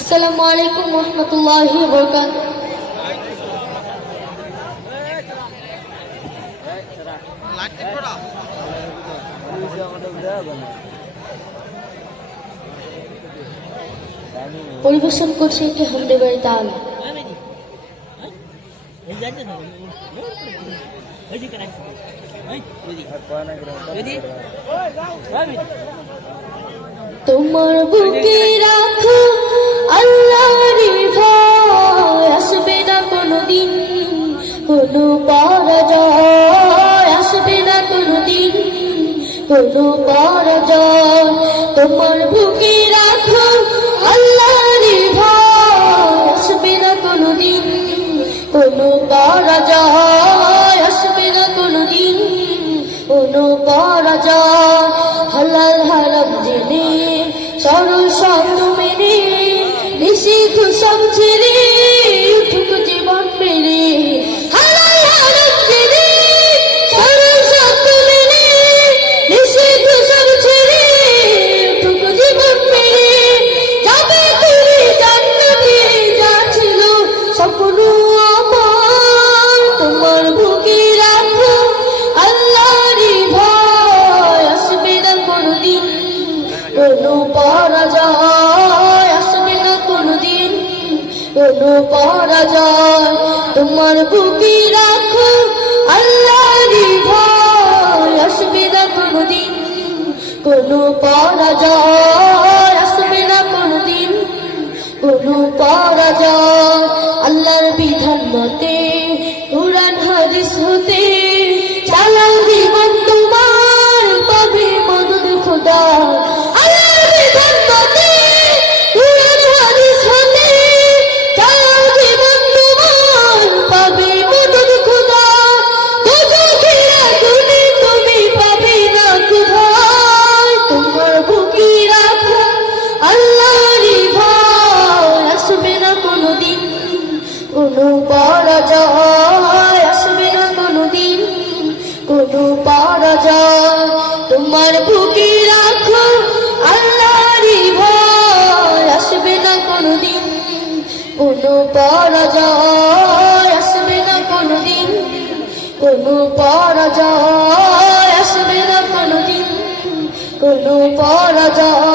আসসালামু আলাইকুম রহমতুল্লাহি ওয়া বারাকাতুহু। পরিবেশন করছে একটি হামদে বাড়ি তাল। তোমার বুকে রাখো আল্লাহর ভয়, আসবে না কোনোদিন কোনো পরাজয়, আসবে না কোনোদিন কোনো পরাজয়। তোমার বুকে রাখো আল্লাহর ভয়, আসবে না কোনোদিন কোনো পরাজয়, আসবে না কোনোদিন কোনো পরাজয়। হালাল হারাম জেনে সরল শব্দ মেনে নিষিদ্ধ সব ছেড়ে উঠুক জীবন মেরে। হালাল হারাম জেনে সরল শব্দ মেনে নিষিদ্ধ সব ছেড়ে উঠুক জীবন মেরে। যাবে তুমি জান্নাতে যা ছিল স্বপ্ন আমার, তোমার বুকে রাখো আল্লাহর ভয়, আসবে না কোনোদিন কোনো পরাজয়, আসবে না কোনোদিন কোনো পরাজয়। তোমার বুকে রাখো আল্লাহর ভয়, আসবে না কোনোদিন কোনো পরাজয়, আসবে না কোনোদিন কোনো পরাজয়। আল্লাহর বিধান মতে কুরআন হাদিস হতে চালাও জীবন তোমার, পাবে মদদ খোদা। আল্লাহর বিধান মতে কুরআন হাদিস হতে চালাও জীবন তোমার, পাবে মদদ খোদা। দুজখের আগুনে তুমি পাবে না কোথায়, তোমার বুকে রাখো আল্লাহর ভয়, আসবে না কোনোদিন কোনো পরাজয়, আসবে না কোনোদিন কোনো পরাজয়। তোমার বুকে রাখো আল্লাহর ভয়, আসবে না কোনোদিন কোনো পরাজয়, আসবে না কোনোদিন কোনো পরাজয়, আসবে না কোনোদিন কোনো পরাজয়।